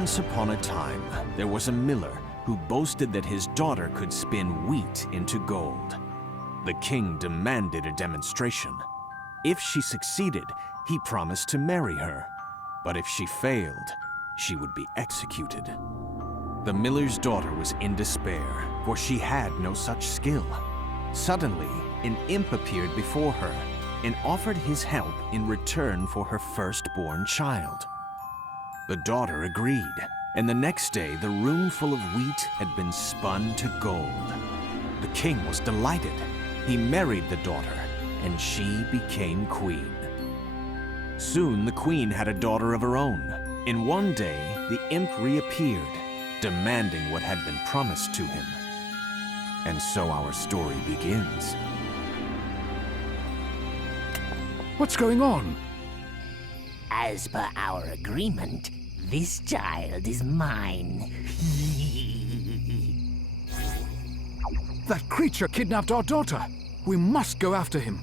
Once upon a time, there was a miller who boasted that his daughter could spin wheat into gold. The king demanded a demonstration. If she succeeded, he promised to marry her. But if she failed, she would be executed. The miller's daughter was in despair, for she had no such skill. Suddenly, an imp appeared before her and offered his help in return for her firstborn child. The daughter agreed, and the next day the room full of wheat had been spun to gold. The king was delighted. He married the daughter, and she became queen. Soon the queen had a daughter of her own, and one day the imp reappeared, demanding what had been promised to him. And so our story begins. What's going on? As per our agreement, this child is mine. That creature kidnapped our daughter. We must go after him.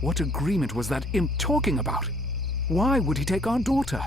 What agreement was that imp talking about? Why would he take our daughter?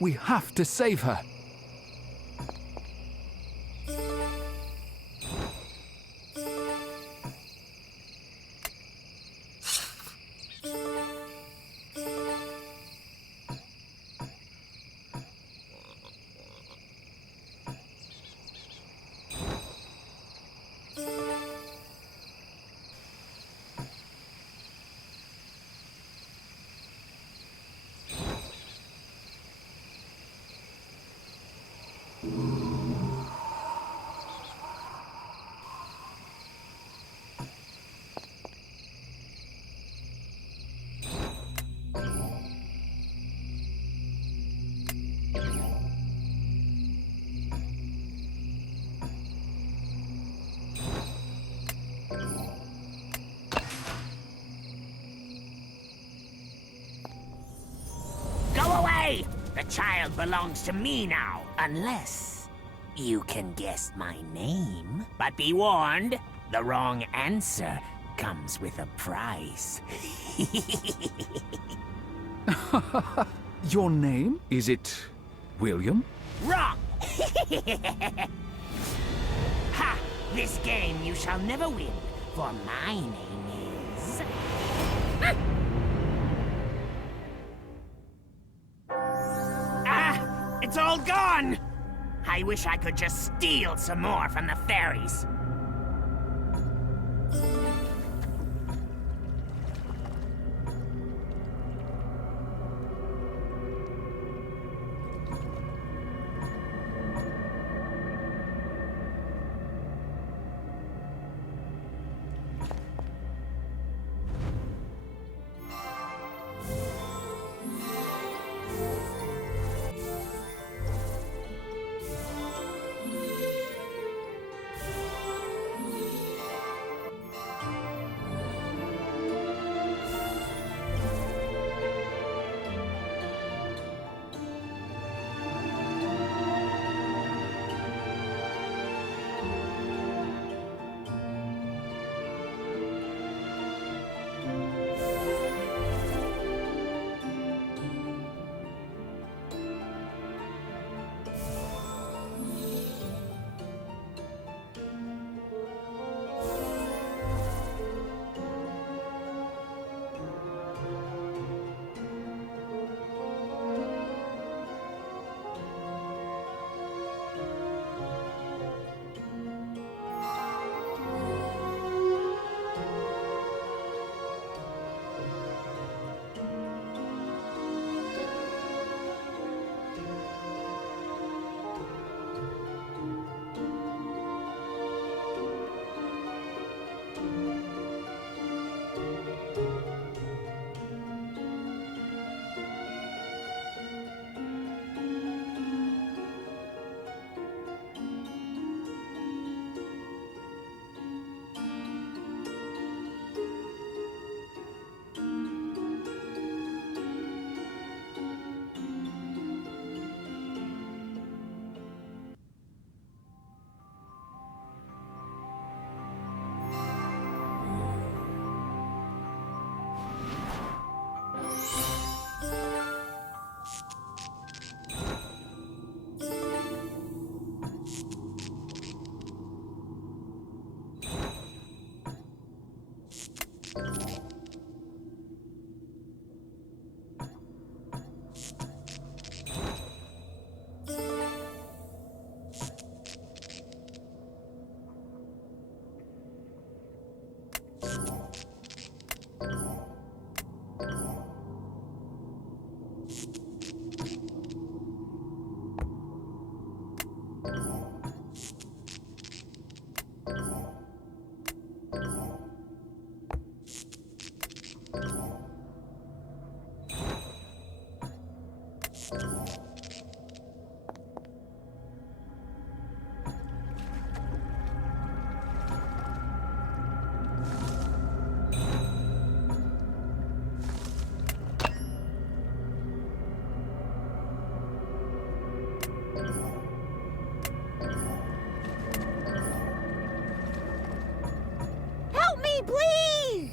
We have to save her. The child belongs to me now, unless you can guess my name. But be warned, the wrong answer comes with a price. Your name? Is it William? Wrong! Ha! This game you shall never win, for my name is... Ah! It's all gone! I wish I could just steal some more from the fairies. Please!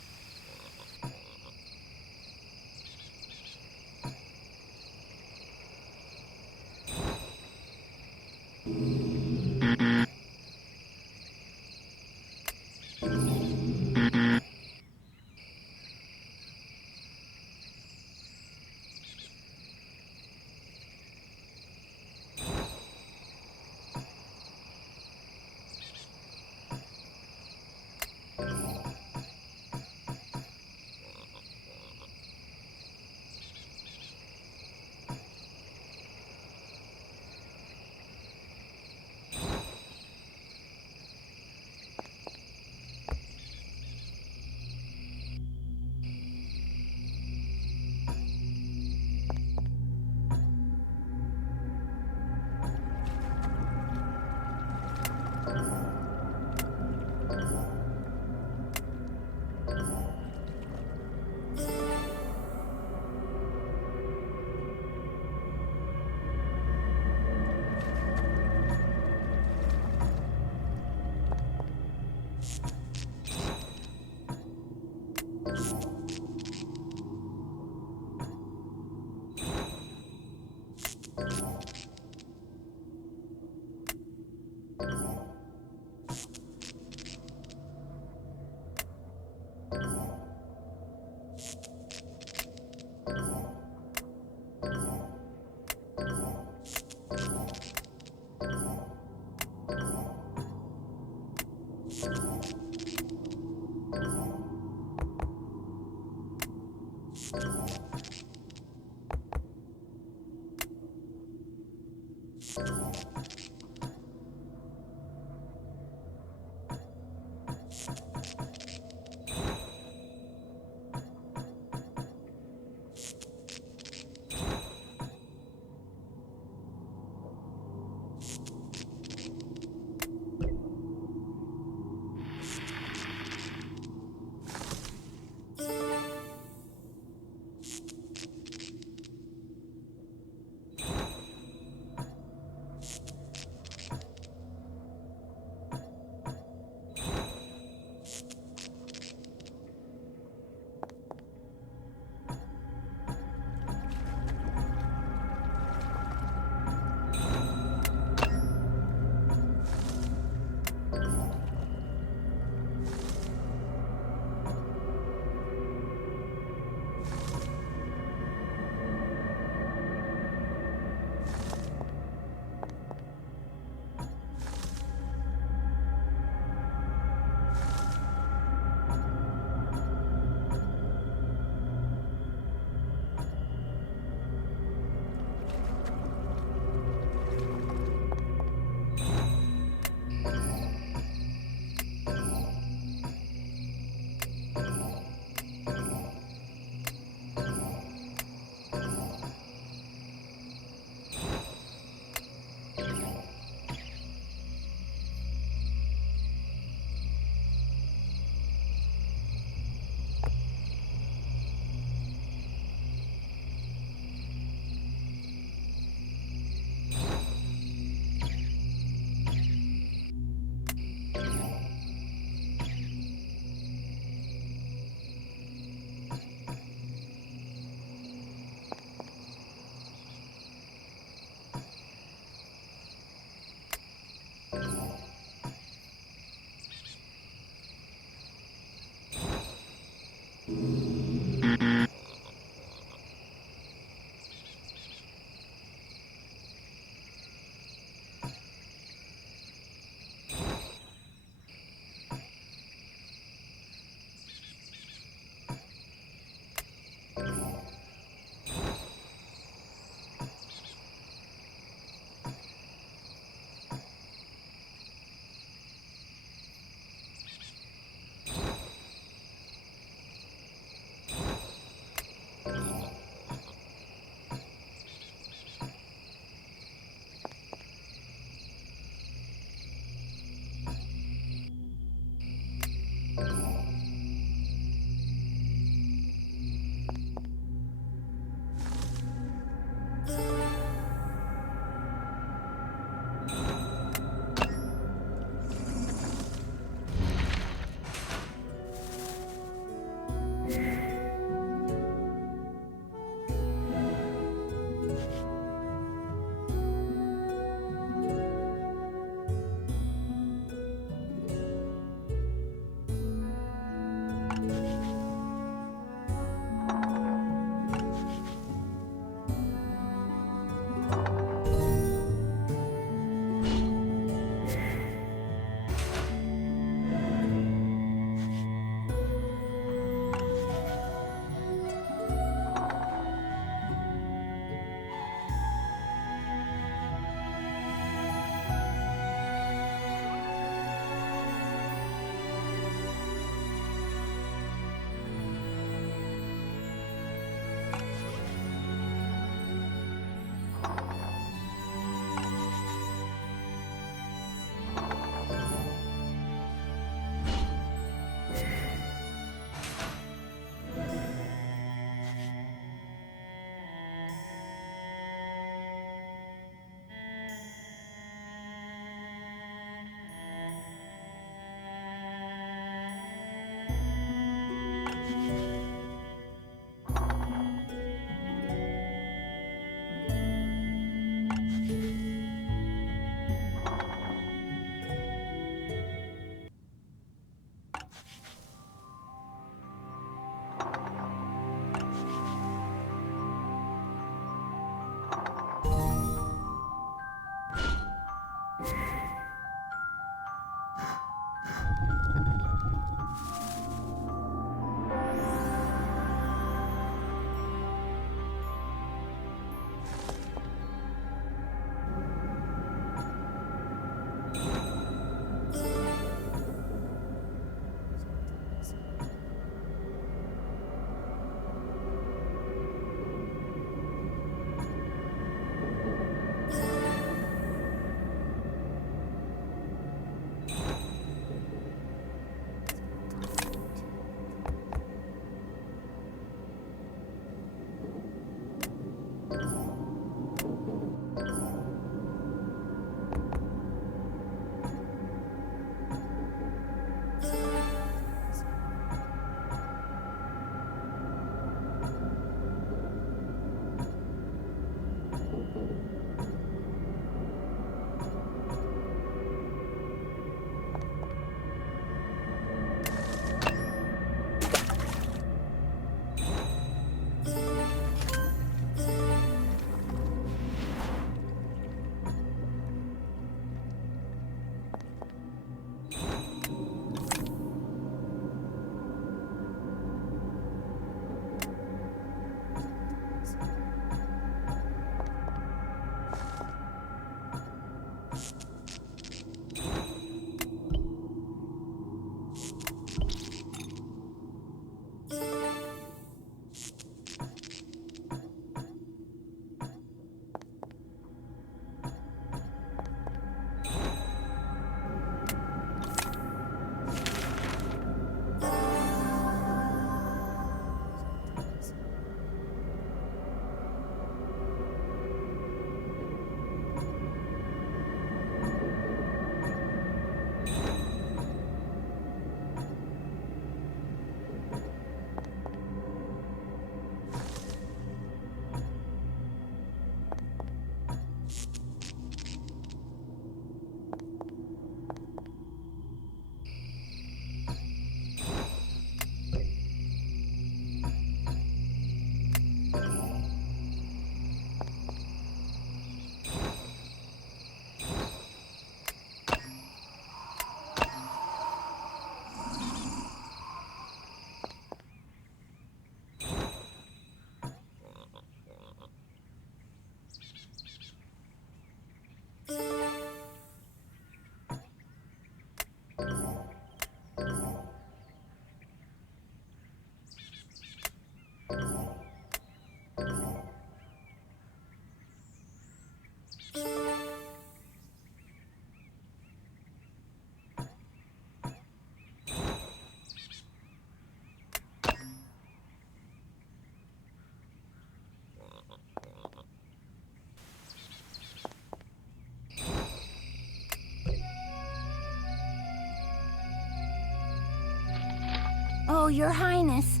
Oh, Your Highness,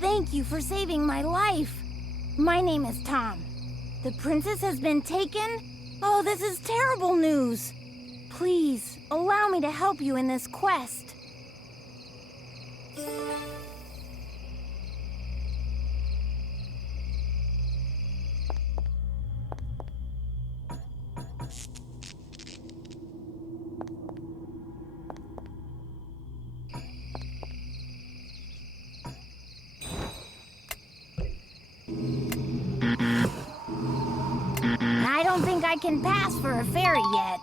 thank you for saving my life. My name is Tom. The princess has been taken? Oh, this is terrible news. Please, allow me to help you in this quest. I don't think I can pass for a fairy yet.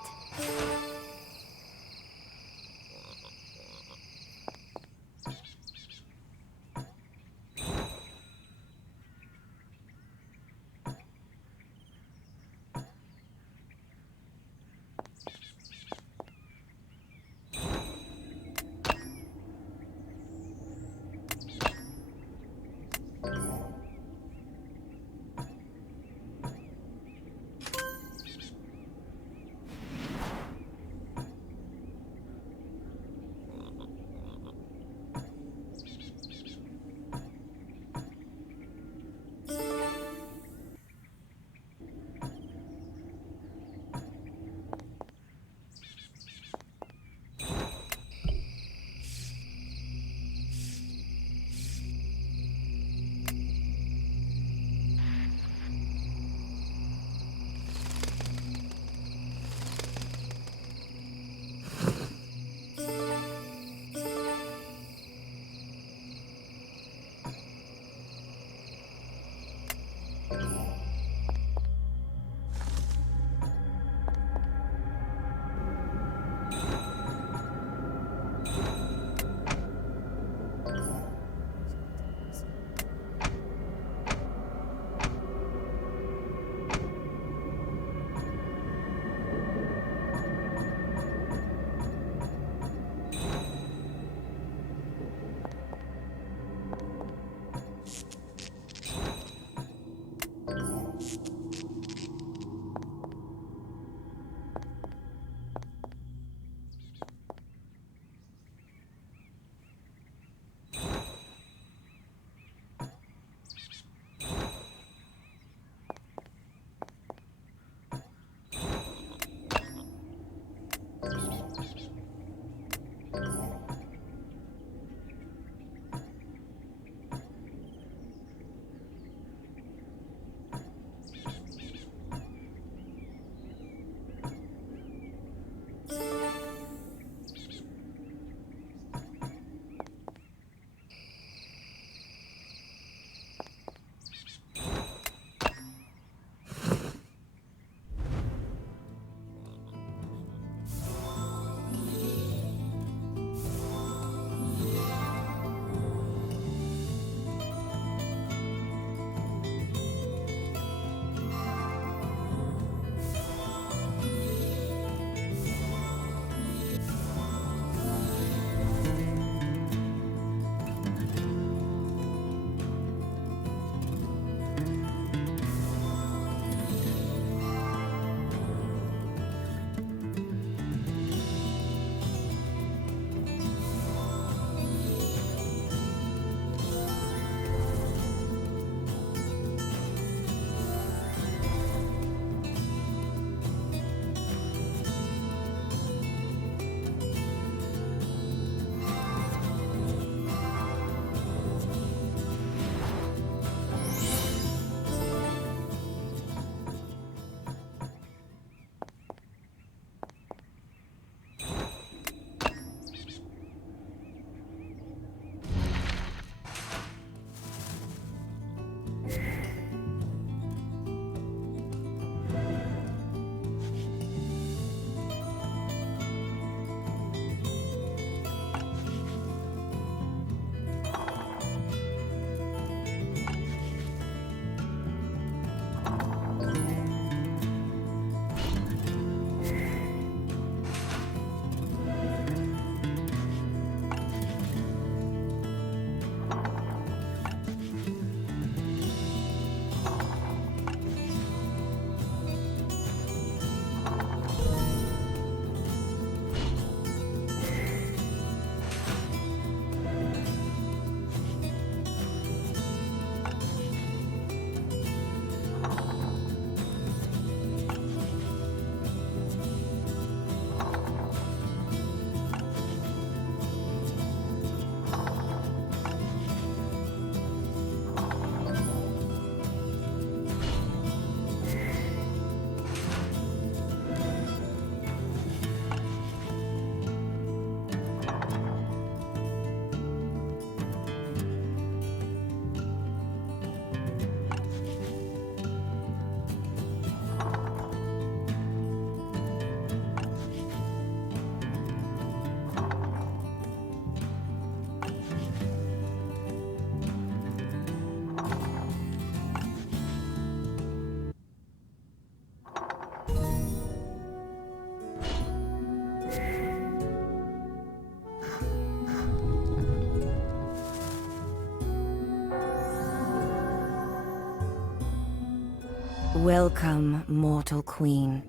Welcome, mortal queen.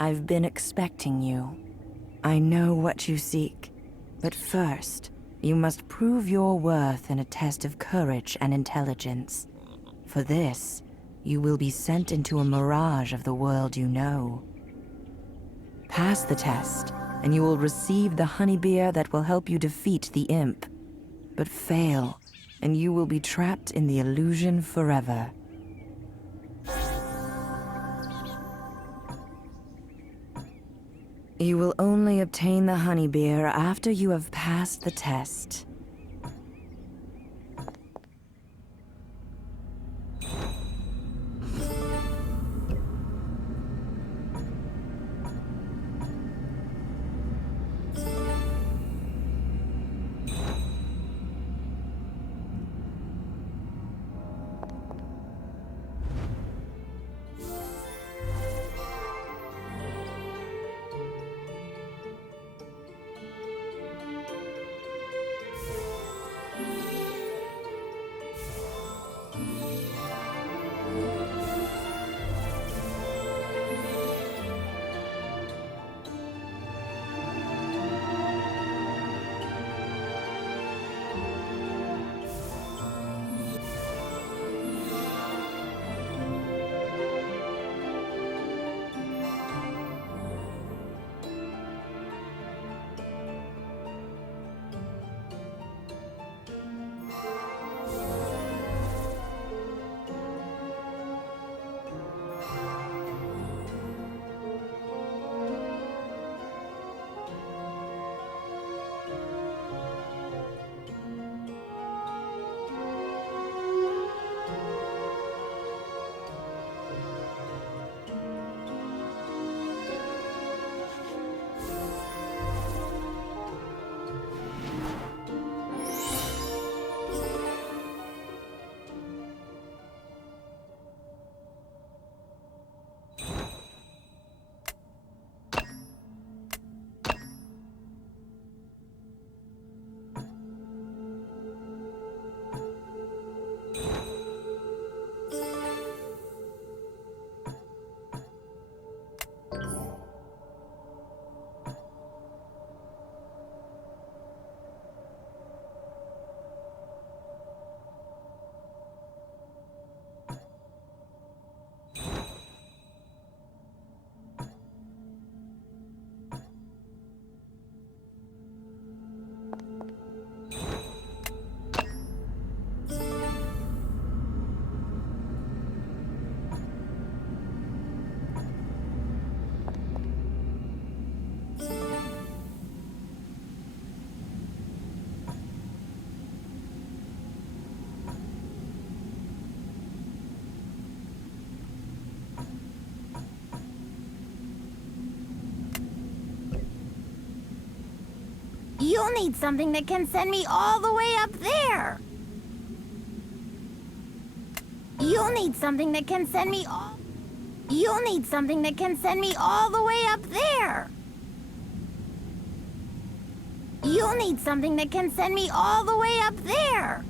I've been expecting you. I know what you seek, but first, you must prove your worth in a test of courage and intelligence. For this, you will be sent into a mirage of the world you know. Pass the test, and you will receive the honey beer that will help you defeat the imp. But fail, and you will be trapped in the illusion forever. You will only obtain the honey beer after you have passed the test. You'll need something that can send me all the way up there. You'll need something that can send me all... You'll need something that can send me all the way up there. You'll need something that can send me all the way up there.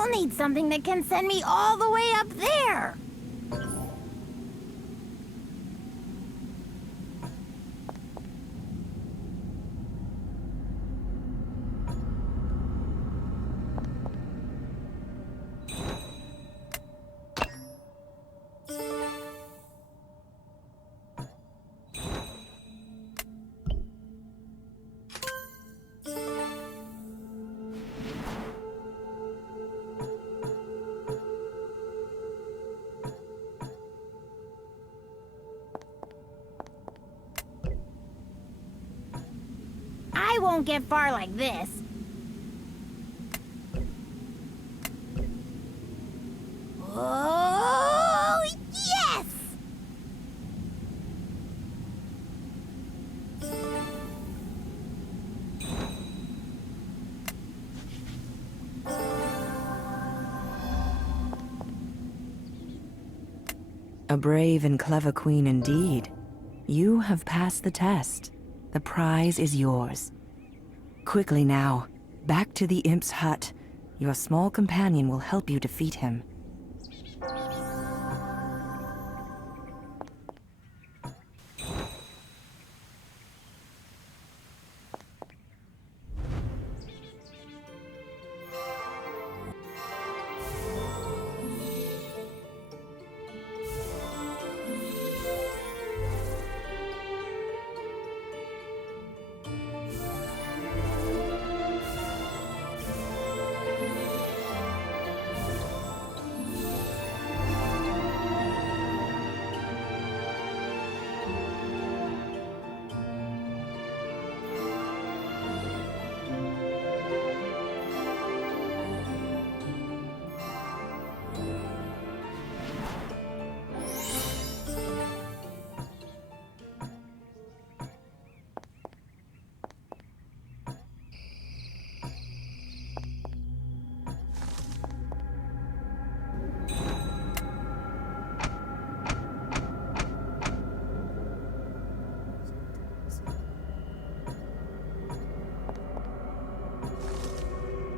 You'll need something that can send me all the way up there. I won't get far like this. Oh, yes! A brave and clever queen indeed. You have passed the test. The prize is yours. Quickly now, back to the imp's hut. Your small companion will help you defeat him.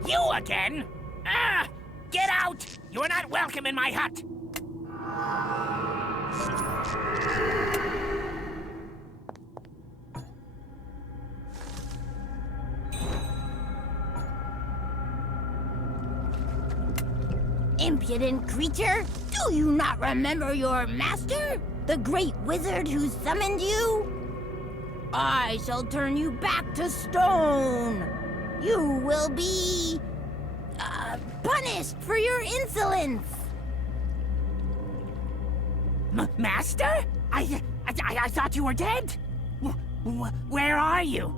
You again? Ah! Get out! You are not welcome in my hut! Impudent creature! Do you not remember your master? The great wizard who summoned you? I shall turn you back to stone! You will be... punished for your insolence! Master? I thought you were dead. Where are you?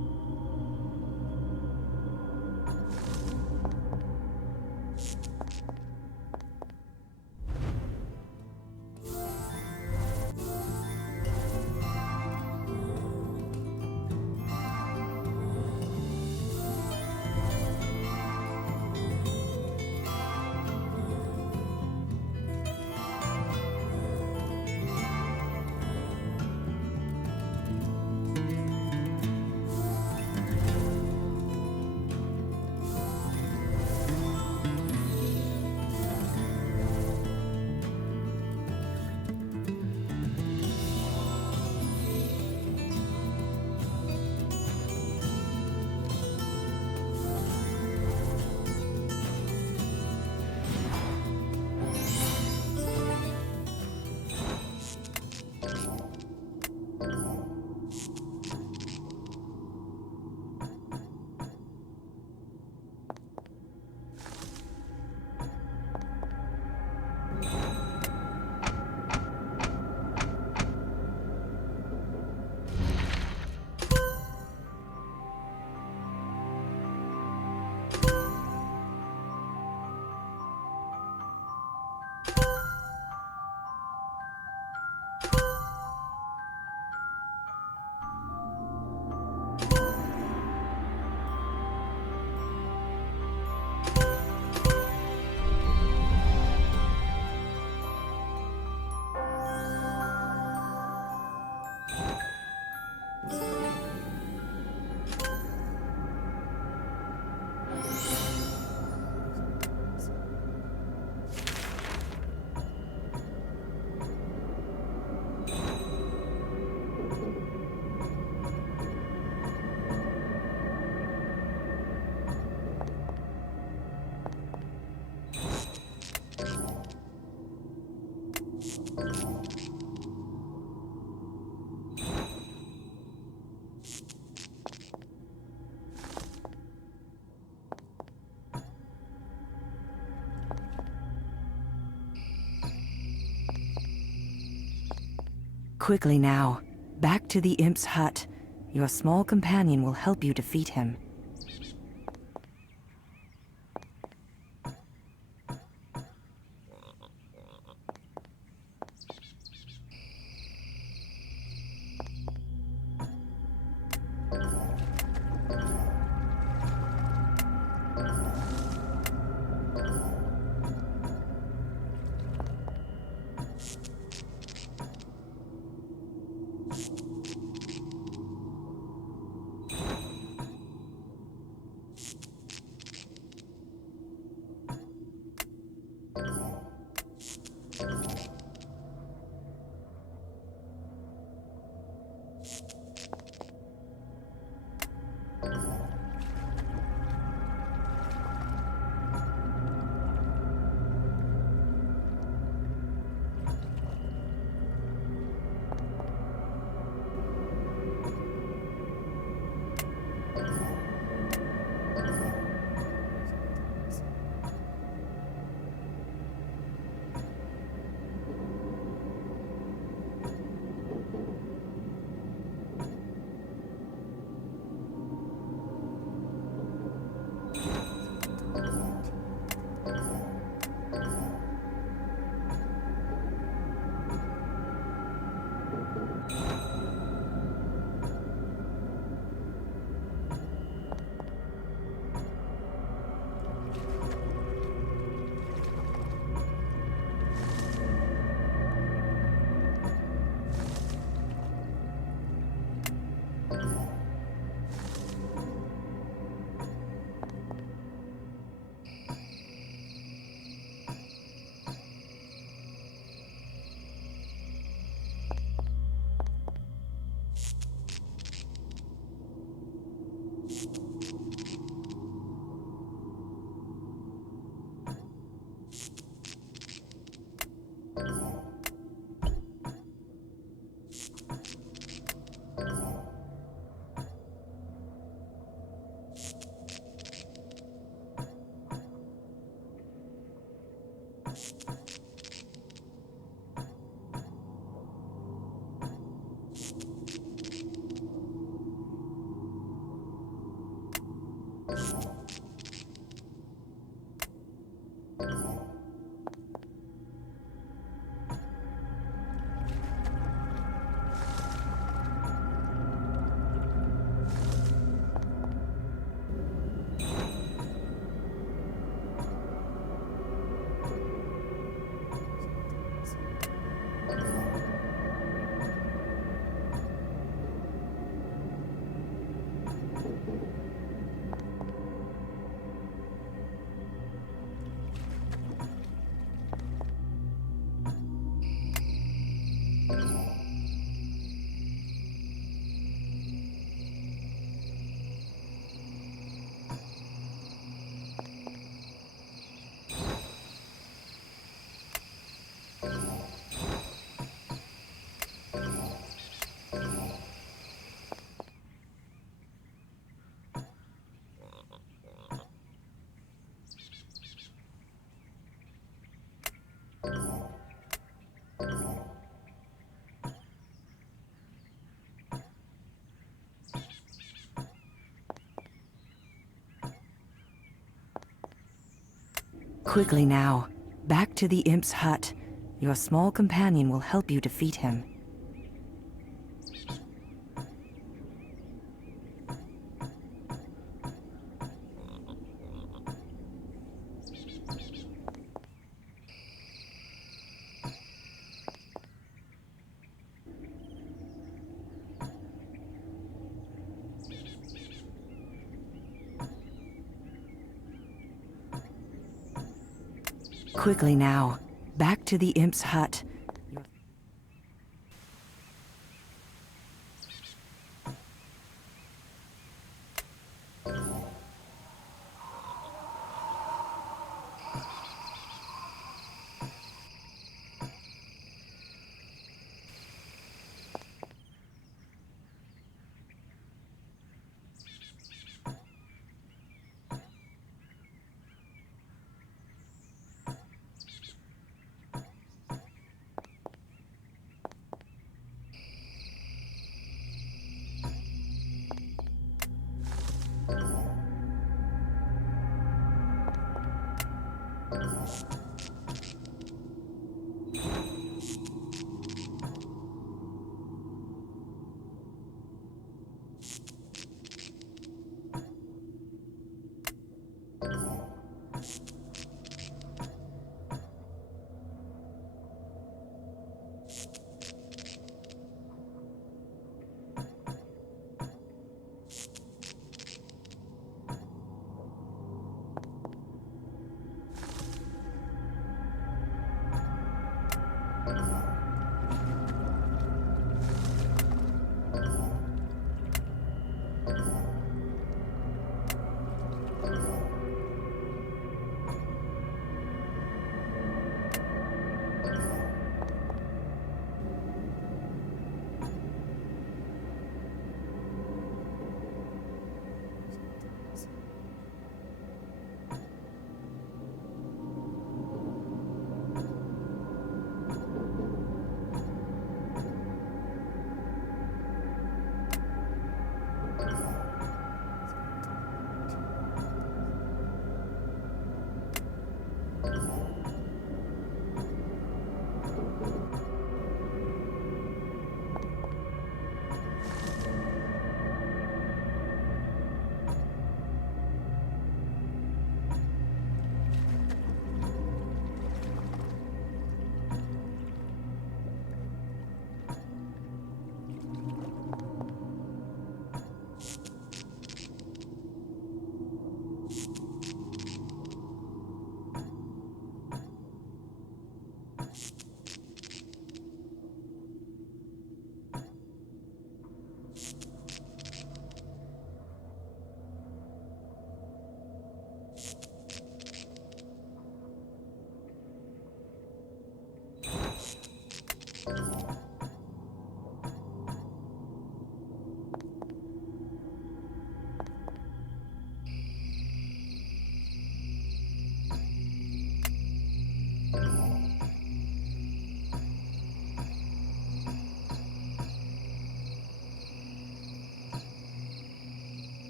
Quickly now, back to the imp's hut. Your small companion will help you defeat him. Quickly now, back to the imp's hut. Your small companion will help you defeat him. Quickly now, back to the imp's hut.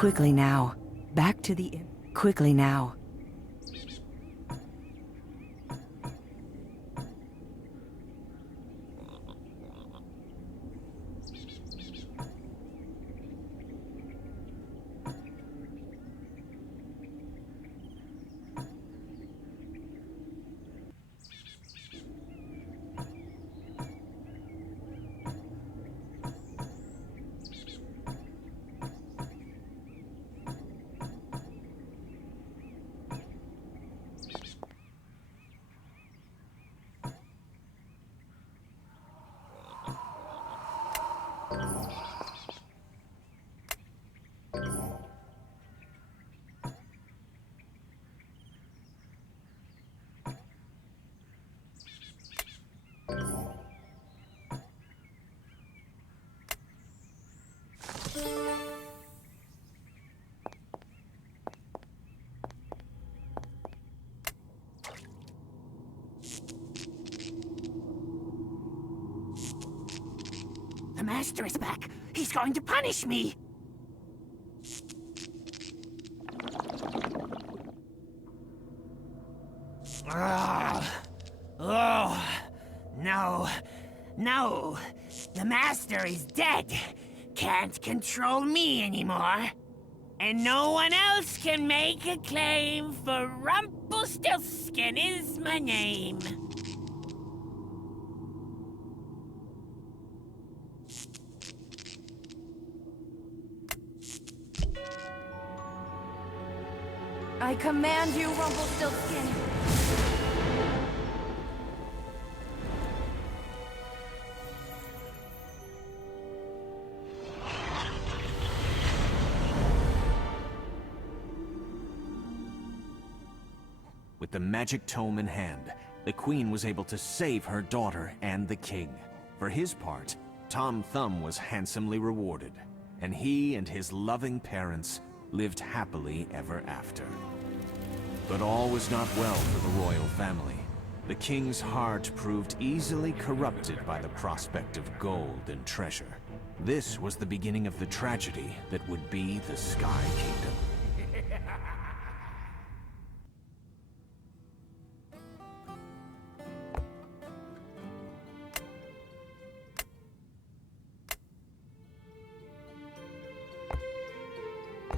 Quickly now. Back to the inn. Quickly now. master is back. He's going to punish me. Oh, no. No. The master is dead. Can't control me anymore. And no one else can make a claim, for Rumpelstiltskin is my name. I command you, Rumpelstiltskin. With the magic tome in hand, the queen was able to save her daughter and the king. For his part, Tom Thumb was handsomely rewarded, and he and his loving parents lived happily ever after. But all was not well for the royal family. The king's heart proved easily corrupted by the prospect of gold and treasure. This was the beginning of the tragedy that would be the Sky Kingdom.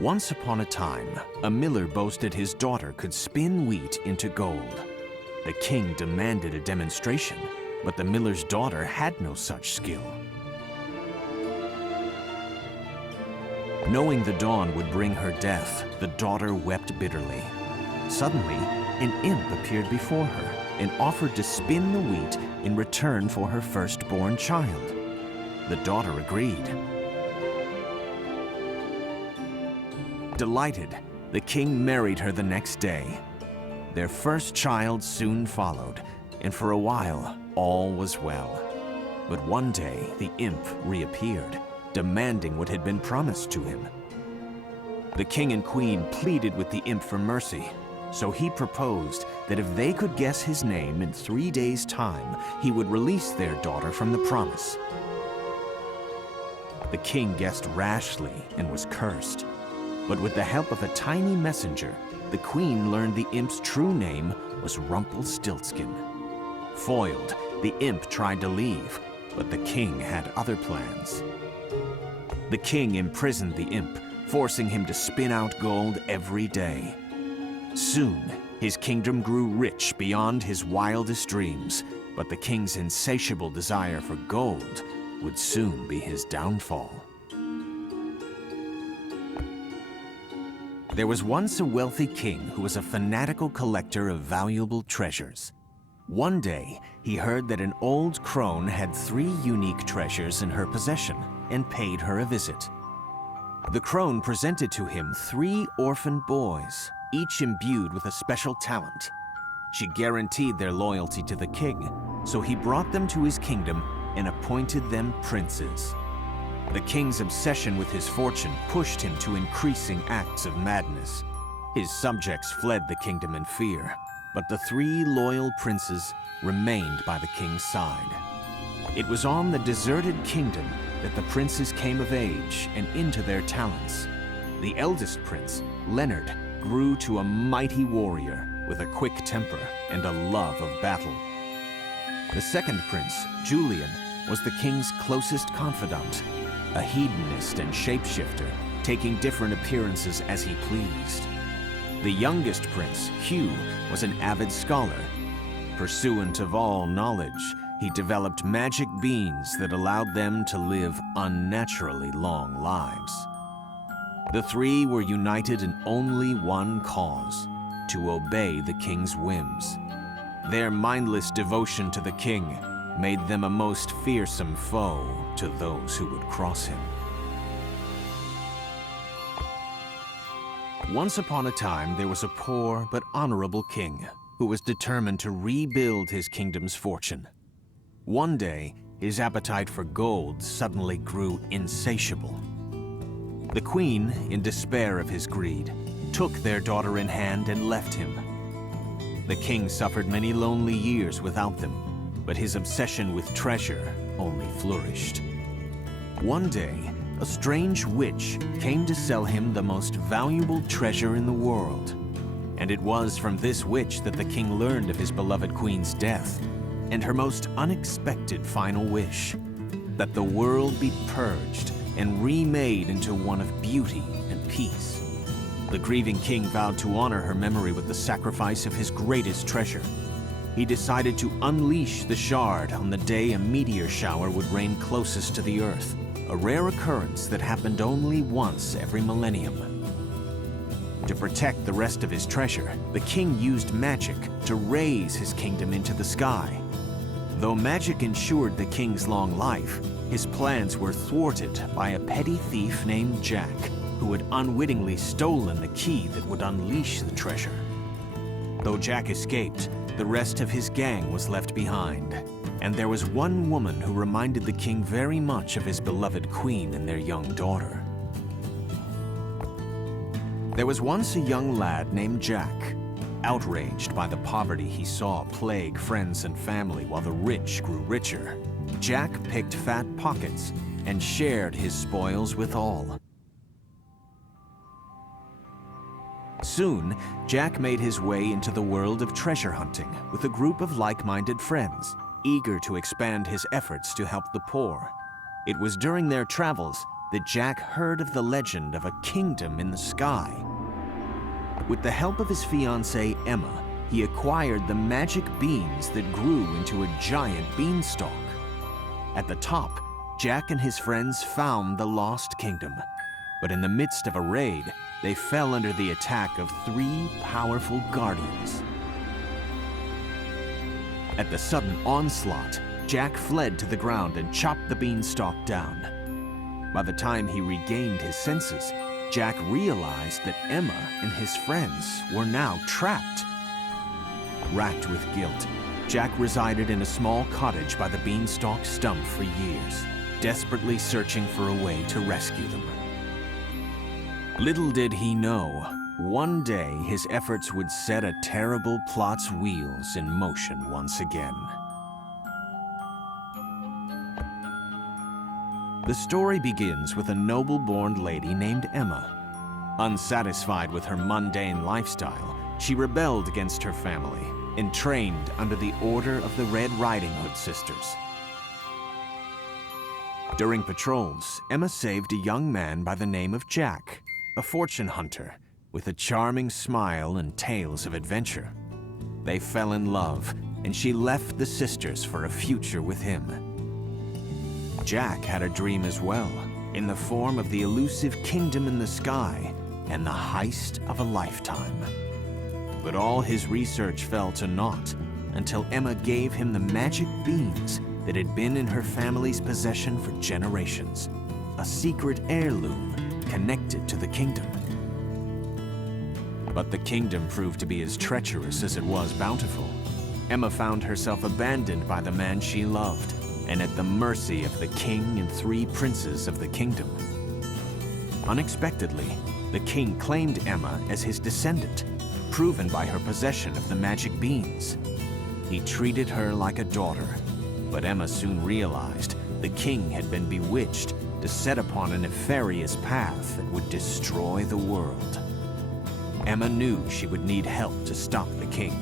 Once upon a time, a miller boasted his daughter could spin wheat into gold. The king demanded a demonstration, but the miller's daughter had no such skill. Knowing the dawn would bring her death, the daughter wept bitterly. Suddenly, an imp appeared before her and offered to spin the wheat in return for her firstborn child. The daughter agreed. Delighted, the king married her the next day. Their first child soon followed, and for a while, all was well. But one day, the imp reappeared, demanding what had been promised to him. The king and queen pleaded with the imp for mercy, so he proposed that if they could guess his name in 3 days' time, he would release their daughter from the promise. The king guessed rashly and was cursed. But with the help of a tiny messenger, the queen learned the imp's true name was Rumpelstiltskin. Foiled, the imp tried to leave, but the king had other plans. The king imprisoned the imp, forcing him to spin out gold every day. Soon, his kingdom grew rich beyond his wildest dreams, but the king's insatiable desire for gold would soon be his downfall. There was once a wealthy king who was a fanatical collector of valuable treasures. One day, he heard that an old crone had 3 unique treasures in her possession and paid her a visit. The crone presented to him 3 orphan boys, each imbued with a special talent. She guaranteed their loyalty to the king, so he brought them to his kingdom and appointed them princes. The king's obsession with his fortune pushed him to increasing acts of madness. His subjects fled the kingdom in fear, but the 3 loyal princes remained by the king's side. It was on the deserted kingdom that the princes came of age and into their talents. The eldest prince, Leonard, grew to a mighty warrior with a quick temper and a love of battle. The second prince, Julian, was the king's closest confidant, a hedonist and shapeshifter, taking different appearances as he pleased. The youngest prince, Hugh, was an avid scholar. Pursuant of all knowledge, he developed magic beans that allowed them to live unnaturally long lives. The 3 were united in only one cause: to obey the king's whims. Their mindless devotion to the king made them a most fearsome foe to those who would cross him. Once upon a time, there was a poor but honorable king who was determined to rebuild his kingdom's fortune. One day, his appetite for gold suddenly grew insatiable. The queen, in despair of his greed, took their daughter in hand and left him. The king suffered many lonely years without them, but his obsession with treasure only flourished. One day, a strange witch came to sell him the most valuable treasure in the world. And it was from this witch that the king learned of his beloved queen's death, and her most unexpected final wish, that the world be purged and remade into one of beauty and peace. The grieving king vowed to honor her memory with the sacrifice of his greatest treasure. He decided to unleash the shard on the day a meteor shower would rain closest to the Earth, a rare occurrence that happened only once every millennium. To protect the rest of his treasure, the king used magic to raise his kingdom into the sky. Though magic ensured the king's long life, his plans were thwarted by a petty thief named Jack, who had unwittingly stolen the key that would unleash the treasure. Though Jack escaped, the rest of his gang was left behind, and there was one woman who reminded the king very much of his beloved queen and their young daughter. There was once a young lad named Jack. Outraged by the poverty he saw plague friends and family while the rich grew richer, Jack picked fat pockets and shared his spoils with all. Soon, Jack made his way into the world of treasure hunting with a group of like-minded friends, eager to expand his efforts to help the poor. It was during their travels that Jack heard of the legend of a kingdom in the sky. With the help of his fiancée, Emma, he acquired the magic beans that grew into a giant beanstalk. At the top, Jack and his friends found the lost kingdom. But in the midst of a raid, they fell under the attack of 3 powerful guardians. At the sudden onslaught, Jack fled to the ground and chopped the beanstalk down. By the time he regained his senses, Jack realized that Emma and his friends were now trapped. Racked with guilt, Jack resided in a small cottage by the beanstalk stump for years, desperately searching for a way to rescue them. Little did he know, one day his efforts would set a terrible plot's wheels in motion once again. The story begins with a noble-born lady named Emma. Unsatisfied with her mundane lifestyle, she rebelled against her family and trained under the order of the Red Riding Hood sisters. During patrols, Emma saved a young man by the name of Jack, a fortune hunter with a charming smile and tales of adventure. They fell in love, and she left the sisters for a future with him. Jack had a dream as well, in the form of the elusive kingdom in the sky and the heist of a lifetime. But all his research fell to naught until Emma gave him the magic beans that had been in her family's possession for generations, a secret heirloom connected to the kingdom. But the kingdom proved to be as treacherous as it was bountiful. Emma found herself abandoned by the man she loved, and at the mercy of the king and 3 princes of the kingdom. Unexpectedly, the king claimed Emma as his descendant, proven by her possession of the magic beans. He treated her like a daughter, but Emma soon realized the king had been bewitched to set upon a nefarious path that would destroy the world. Emma knew she would need help to stop the king.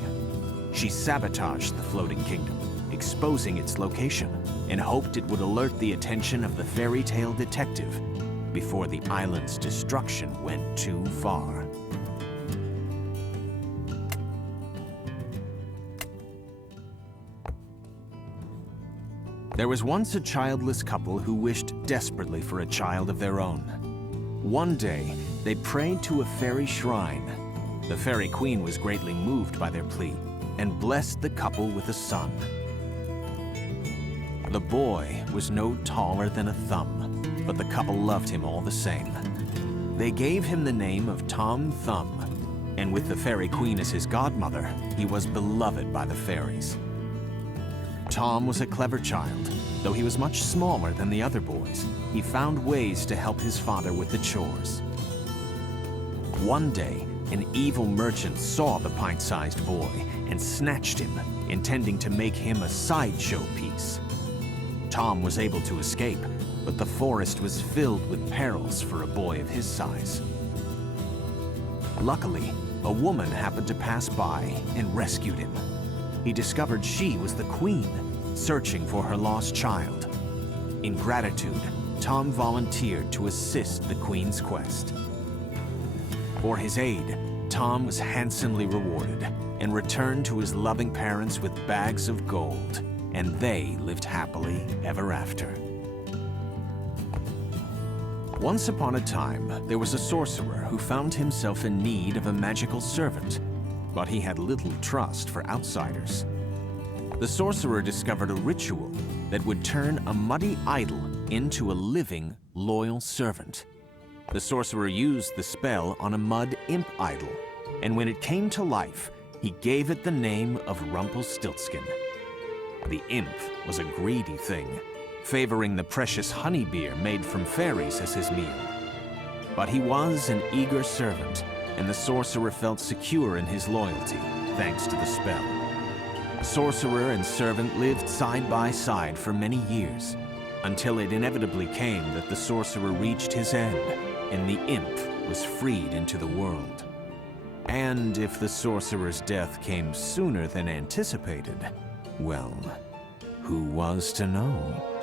She sabotaged the floating kingdom, exposing its location, and hoped it would alert the attention of the fairy tale detective before the island's destruction went too far. There was once a childless couple who wished desperately for a child of their own. One day, they prayed to a fairy shrine. The fairy queen was greatly moved by their plea and blessed the couple with a son. The boy was no taller than a thumb, but the couple loved him all the same. They gave him the name of Tom Thumb, and with the fairy queen as his godmother, he was beloved by the fairies. Tom was a clever child. Though he was much smaller than the other boys, he found ways to help his father with the chores. One day, an evil merchant saw the pint-sized boy and snatched him, intending to make him a sideshow piece. Tom was able to escape, but the forest was filled with perils for a boy of his size. Luckily, a woman happened to pass by and rescued him. He discovered she was the queen, searching for her lost child. In gratitude, Tom volunteered to assist the queen's quest. For his aid, Tom was handsomely rewarded and returned to his loving parents with bags of gold, and they lived happily ever after. Once upon a time, there was a sorcerer who found himself in need of a magical servant, but he had little trust for outsiders. The sorcerer discovered a ritual that would turn a muddy idol into a living, loyal servant. The sorcerer used the spell on a mud imp idol, and when it came to life, he gave it the name of Rumpelstiltskin. The imp was a greedy thing, favoring the precious honey beer made from fairies as his meal. But he was an eager servant, and the sorcerer felt secure in his loyalty, thanks to the spell. Sorcerer and servant lived side by side for many years, until it inevitably came that the sorcerer reached his end, and the imp was freed into the world. And if the sorcerer's death came sooner than anticipated, well, who was to know?